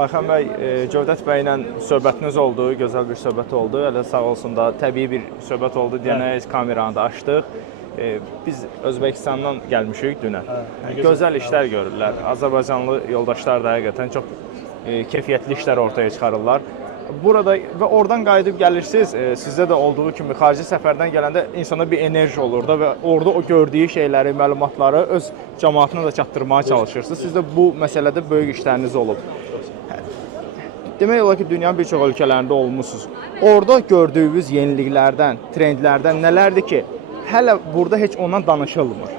Ayxan bəy, Cövdət bəylə söhbətiniz oldu, gözəl bir söhbət oldu. Elə sağ olsun da, təbii bir söhbət oldu deyənək kameranı da açdıq. Biz Özbəkistandan gəlmişik dünən. Gözəl işlər görürlər. Azərbaycanlı yoldaşlar da həqiqətən çox keyfiyyətli işlər ortaya çıxarırlar. Burada və oradan qayıdıb gəlirsiniz, sizdə də olduğu kimi xarici səfərdən gələndə insana bir enerji olur da və orada o gördüyü şeyləri, məlumatları öz cəmaatına da çatdırmaya çalışırsınız. Sizdə bu məsələdə böyük işləriniz olub. Demək olar ki, dünyanın bir çox ölkələrində olmusunuz. Orada gördüyünüz yeniliklərdən, trendlərdən nələrdir ki, hələ burada heç ondan danışılmır?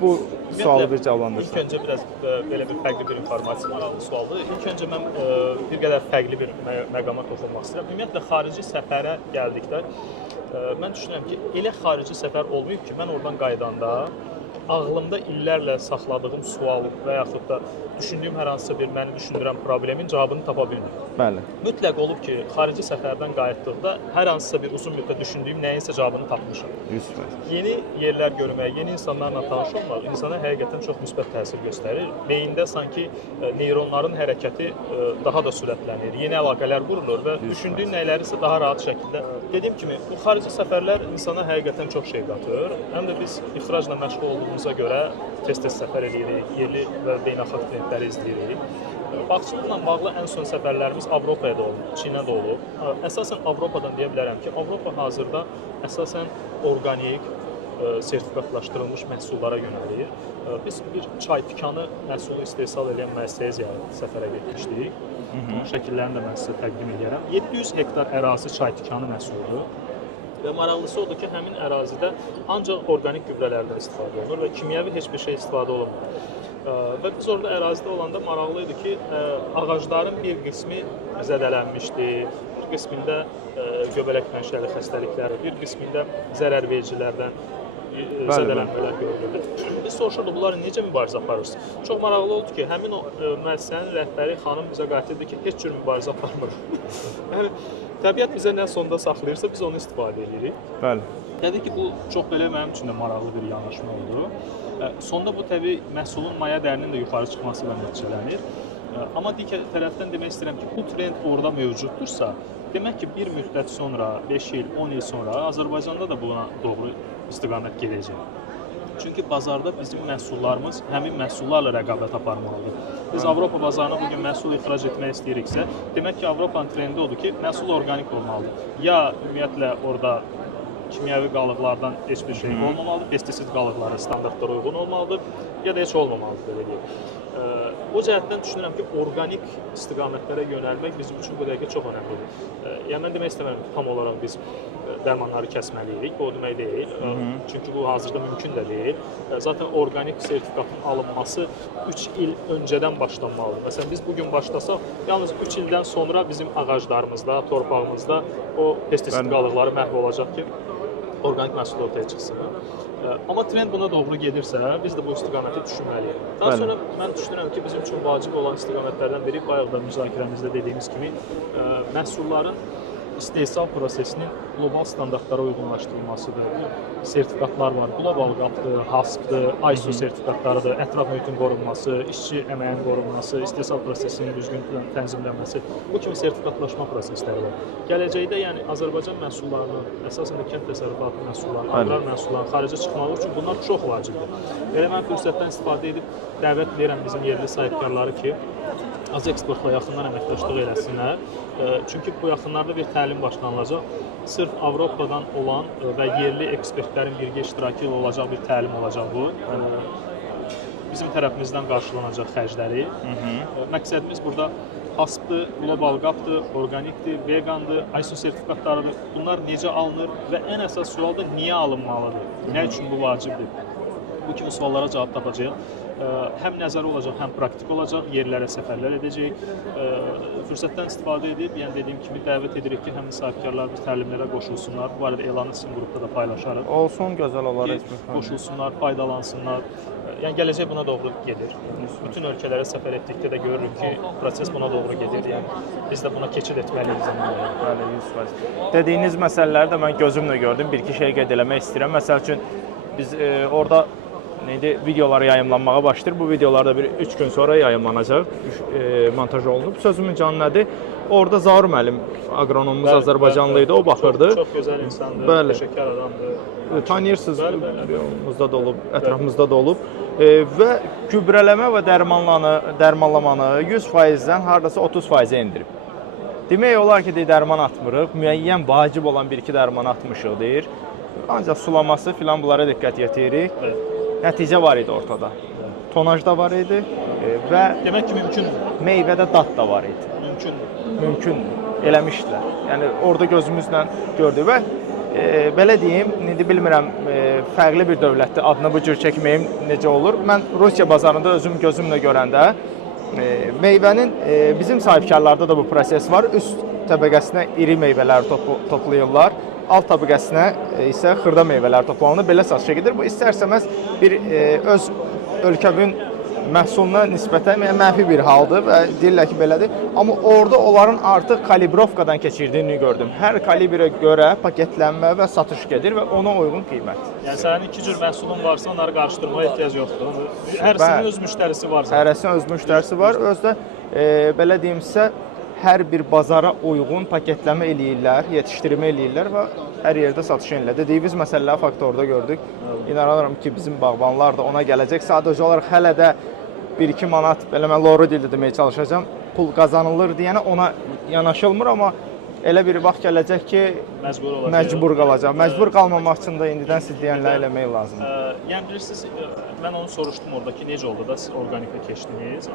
Bu sualı bir cavablandırsın. İlk öncə biraz belə bir fərqli bir informasiya maraqlı sualdır. İlk öncə mən bir qədər fərqli bir məqama toxunmaq istəyirəm. Ümumiyyətlə, xarici səfərə gəldikdə mən düşünürəm ki, elə xarici səfər olmayıb ki, mən oradan qaydanda ağlımda illərlə saxladığım sual və yaxud da düşündüyüm hər hansısa bir məni düşündürən problemin cavabını tapa bilmirəm. Bəli. Mütləq olub ki, xarici səfərdən qayıtdıqda hər hansısa bir uzun müddət düşündüyüm nəyinsə cavabını tapmışam. 100%. Yeni yerlər görmək, yeni insanlarla tanış olmaq insana həqiqətən çox müsbət təsir göstərir. Beyində sanki neyronların hərəkəti daha da sürətlənir, yeni əlaqələr qurulur və düşündüyün nəyləri isə daha rahat şəkildə. Dediyim kimi, bu xarici səfərlər insana həqiqətən çox şey qatır. Həm də biz ixracla məşğul olduğumuza görə tez-tez səfər edirik, yerli və beynəlxalq trendləri izləyirik. Bağçılıqla bağlı ən son səfərlərimiz Avropaya da olub, Çinə də olub. Əsasən Avropadan deyə bilərəm ki, Avropa hazırda əsasən orqanik, sertifikatlaşdırılmış məhsullara yönəlir. Biz bir çay tikanı məhsulu istehsal edən müəssisəyə səfərə getmişdik. Onun şəkillərini də mən sizə təqdim edərəm. 700 hektar ərazi çay tikanı məhsuludur. Və maraqlısı odur ki, həmin ərazidə ancaq orqanik gübrələrdən istifadə olunur və kimyəvi heç bir şey istifadə olunmur. Və biz orada ərazidə olanda maraqlı idi ki, ağacların bir qismi zədələnmişdi, bir qismində göbələk mənşəli xəstəliklər, bir qismində zərərvericilərdən zədələnmələr görülürdü. Biz soruşurduq, bunları necə mübarizə aparırsınız? Çox maraqlı oldu ki, həmin o müəssisənin rəhbəri xanım bizə qayıtdı ki, heç cür mübarizə aparmır. Yəni, təbiət bizə nə sonda saxlayırsa, biz onu istifadə edirik. Bəli. Təbii ki, bu çox belə mənim üçün də maraqlı bir yanaşma oldu. Sonda bu təbii məhsulun maya dərinin də yuxarı çıxması ilə nəticələnir. Amma digər tərəfdən demək istəyirəm ki, bu trend orada mövcuddursa, demək ki, bir müddət sonra, 5 il, 10 il sonra Azərbaycanda da buna doğru istiqamət gedəcək. Çünki bazarda bizim məhsullarımız həmin məhsullarla rəqabət aparmalıdır. Biz Avropa bazarına bugün məhsul ixrac etmək istəyirik,sə, demək ki, Avropanın trendi odur ki, məhsul orqanik olmalıdır. Ya ümumiyyətlə orada kimyəvi qalıqlardan heç bir şey olmamalıdır, pestisid qalıqları standartlara uyğun olmalıdır, ya da heç olmamalıdır, belə deyək. O cəhətdən düşünürəm ki, orqanik istiqamətlərə yönəlmək bizim üçün bu dəqiqə çox önəmlidir. Yəni, mən demək istəmirəm ki, tam olaraq biz dərmanları kəsməliyik, bu o demək deyil. Çünki bu hazırda mümkün də deyil. Zaten orqanik sertifikatın alınması 3 il öncədən başlanmalıdır. Məsələn, biz bugün başlasaq, yalnız 3 ildən sonra bizim ağaclarımızda, torpağımızda o pestisid qalıqları məhv olacaq ki, orqanik məhsul ortaya çıxsın. Amma trend buna doğru gedirsə, biz də bu istiqaməti düşünməliyik. Daha sonra mən düşünürəm ki, bizim üçün vacib olan istiqamətlərdən biri bayaq da müzakirəmizdə dediyimiz kimi məhsulların istehsal prosesinin qlobal standartlara uyğunlaşdırılmasıdır. Sertifikatlar var, qlobal qapdır, HASP-dır, ISO sertifikatlarıdır, ətraf mühitin qorunması, işçi əməyin qorunması, istehsal prosesinin düzgün tənzimlənməsi, bu kimi sertifikatlaşma prosesləri var. Gələcəkdə, yəni Azərbaycan məhsullarının, əsasən də kənd təsərrüfatı məhsullarının, agrar məhsullarının xaricə çıxmağı üçün bunlar çox vacibdir. Elə mən fürsətdən istifadə edib dəvət edirəm bizim yerli sahibkarları ki, az eksportla yaxından əməkdaşlıq eləsinlər. Çünki bu yaxınlarda bir təlim başlanılacaq. Sırf Avropadan olan və yerli ekspertlərin birgə iştirakı ilə olacaq bir təlim olacaq bu. Bizim tərəfimizdən qarşılanacaq xərcləri. Məqsədimiz burada HASP-dır, qlobal qapdır, orqanikdir, vegandır, ISO sertifikatlarıdır. Bunlar necə alınır və ən əsas sual da niyə alınmalıdır? Nə üçün bu vacibdir? Bu kimi suallara cavab tapacağıq. Həm nəzəri olacaq, həm praktik olacaq, yerlərə səfərlər edəcək. Fürsətdən istifadə edib, yəni dediyim kimi dəvət edirik ki, həmin sahibkarlarımız təlimlərə qoşulsunlar. Bu arada elanı sizin qrupda da paylaşarıq. Olsun, gözəl olar. Qoşulsunlar, faydalansınlar. Yəni gələcək buna doğru gedir. Bütün ölkələrə səfər etdikdə də görürük ki, proses buna doğru gedir. Yəni biz də buna keçid etməliyik zamanla. Bəli, 100%. Dediyiniz məsələləri də mən gözümlə gördüm. Bir-iki şey qeyd eləmək istəyirəm. Məsəl üçün biz orada neydi, videoları yayımlanmağa başlayır. Bu videolar da bir 3 gün sonra yayımlanacaq, montaj olunub. Sözümün canı nədir? Orada Zaur müəllim, agronomumuz Azərbaycanlı idi, o baxırdı. Çox gözəl insandır, Bəli. təşəkkür adamdır. Tanıyırsınız, yolumuzda da olub, ətrafımızda da olub. Və gübrələmə və dərmanlamanı 100%-dən hardasa 30%-ə endirib. Demək olar ki, dərman atmırıq, müəyyən vacib olan 1-2 dərman atmışıq deyir. Ancaq sulaması filan bunlara diqqət yetiririk. Nəticə var idi ortada. Tonaj da var idi və Demək ki, mümkündür. meyvədə dad da var idi. Mümkündür. Eləmişdilər. Yəni orada gözümüzlə gördük və belə deyim, indi bilmirəm, fərqli bir dövlətdir, adını bu cür çəkməyim necə olur. Mən Rusiya bazarında özüm gözümlə görəndə meyvənin bizim sahibkarlarda da bu proses var. Üst təbəqəsinə iri meyvələri toplayırlar. Alt təbəqəsinə isə xırda meyvələr toplanır. Belə satışa gedir. Bu istər-istəməz bir öz ölkəmin məhsuluna nisbətən mənfi bir haldır və deyirlər ki, belədir. Amma orada onların artıq kalibrovkadan keçirdiyini gördüm. Hər kalibrə görə paketlənmə və satış gedir və ona uyğun qiymət. Yəni sənin 2 cür məhsulun varsa, onları qarışdırmaya ehtiyac yoxdur. Hərisinin öz müştərisi var. Hərəsinin öz müştərisi var. Özdə belə deyim sizə, hər bir bazara uyğun paketləmə eləyirlər, yetişdirmə eləyirlər və hər yerdə satış edirlər. Dediyimiz məsələləri faktorda gördük. İnanıram ki, bizim bağbanlar da ona gələcək. Sadəcə olaraq hələ də 1-2 manat, belə mən loru dildə deməyə çalışacağam, pul qazanılır deyənə ona yanaşılmır, amma elə bir vaxt gələcək ki, məcbur qalacaq. Məcbur qalmamaq üçün də indidən siz deyənlər eləmək lazımdır. Yəni bilirsiniz, mən onu soruşdum orada ki, necə oldu da siz organikə keçdiniz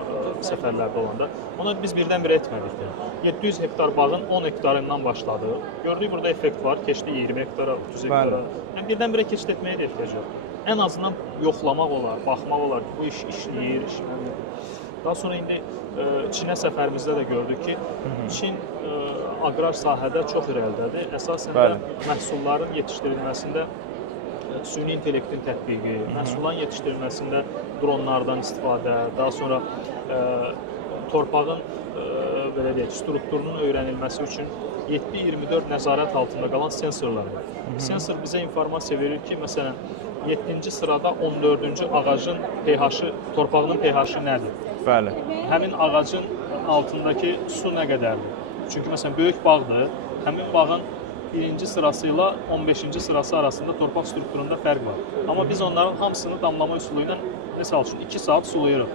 səfərlərdə olanda. Onu biz birdən-birə etmədik. 700 hektar bağın 10 hektarından başladı. Gördük burada effekt var, keçdi 20 hektara, 30 hektara. Yəni birdən-birə keçid etməyə də ehtiyac yoxdur. Ən azından yoxlamaq olar, baxmaq olar ki, bu iş işləyir, işləmir. Daha sonra indi Çinə səfərimizdə də gördük ki, Çin aqrar sahədə çox irəlidədir. Əsasən də məhsulların yetişdirilməsində süni intellektin tətbiqi, məhsulların yetişdirilməsində dronlardan istifadə, daha sonra torpağın belə deyək, strukturunun öyrənilməsi üçün 7/24 nəzarət altında qalan sensorlar var. Sensor bizə informasiya verir ki, məsələn, 7-ci sırada 14-cü ağacın pH-ı, torpağının pH-ı nədir? Bəli. Həmin ağacın altındakı su nə qədərdir? Çünki məsələn böyük bağdır, həmin bağın 1-ci sırası ilə 15-ci sırası arasında torpaq strukturunda fərq var. Amma biz onların hamısını damlama üsulu ilə məsəl üçün 2 saat sulayırıq.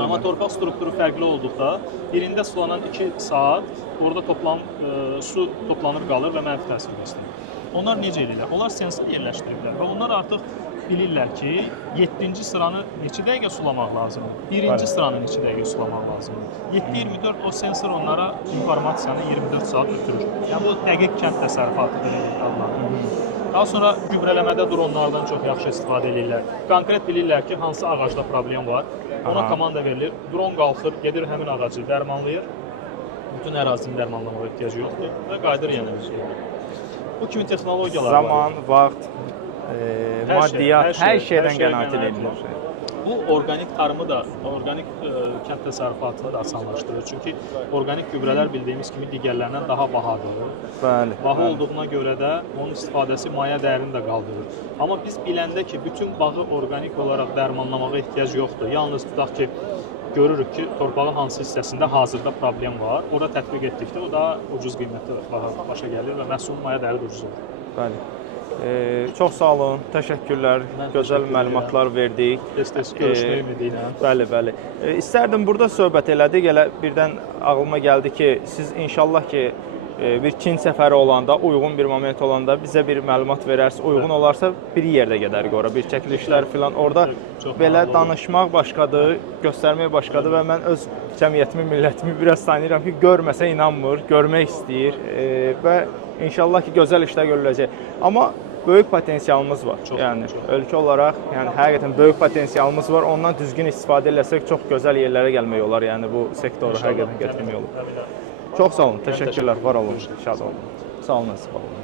Amma torpaq strukturu fərqli olduqda birində sulanan 2 saat orada su toplanır qalır və mənfi təsir göstərir. Onlar necə edirlər? Onlar sensor yerləşdiriblər və onlar artıq bilirlər ki, 7-ci sıranı neçə dəqiqə sulamaq lazımdır, 1-ci sıranı neçə dəqiqə sulamaq lazımdır. 7/24 o sensor onlara informasiyanı 24 saat ötürür. Yəni bu dəqiq kənd təsərrüfatı adlanır. Daha sonra gübrələmədə dronlardan çox yaxşı istifadə edirlər. Konkret bilirlər ki, hansı ağacda problem var. Ona komanda verilir. Dron qalxır, gedir həmin ağacı dərmanlayır. Bütün ərazini dərmanlamağa ehtiyacı yoxdur və qayıdır yenə bir şey. Bu kimi texnologiyalar var. Zaman, vaxt, maddiyyat, hər şeydən qənaət edilir. Bu orqanik tarımı da, orqanik kənd təsərrüfatını da asanlaşdırır. Çünki orqanik gübrələr bildiyimiz kimi digərlərindən daha bahadır. Bəli. Baha olduğuna görə də onun istifadəsi maya dəyərini də qaldırır. Amma biz biləndə ki, bütün bağı orqanik olaraq dərmanlamağa ehtiyac yoxdur. Yalnız tutaq ki, görürük ki, torpağın hansı hissəsində hazırda problem var. Orada tətbiq etdikdə o daha ucuz qiymətli başa gəlir və məhsulun maya dəyəri də ucuz olur. Bəli. Çox sağ olun, təşəkkürlər, gözəl məlumatlar verdik. Tez-tez görüşmək ümidi ilə. Bəli, bəli. İstərdim burada söhbət elədik, elə birdən ağlıma gəldi ki, siz inşallah ki, bir Çin səfəri olanda, uyğun bir moment olanda bizə bir məlumat verərsiniz, uyğun olarsa bir yerdə gedərik ora, bir çəkilişlər filan. Orada belə danışmaq başqadır, göstərmək başqadır və mən öz cəmiyyətimi, millətimi biraz tanıyıram ki, görməsə inanmır, görmək istəyir və inşallah ki, gözəl işlər görüləcək. Amma böyük potensialımız var. Yəni ölkə olaraq, yəni həqiqətən böyük potensialımız var. Ondan düzgün istifadə etsək çox gözəl yerlərə gəlmək olar. Yəni bu sektoru həqiqətən gətirmək olur. Çox sağ olun, təşəkkürlər, var olun, şad olun. Sağ olun, əsas olun.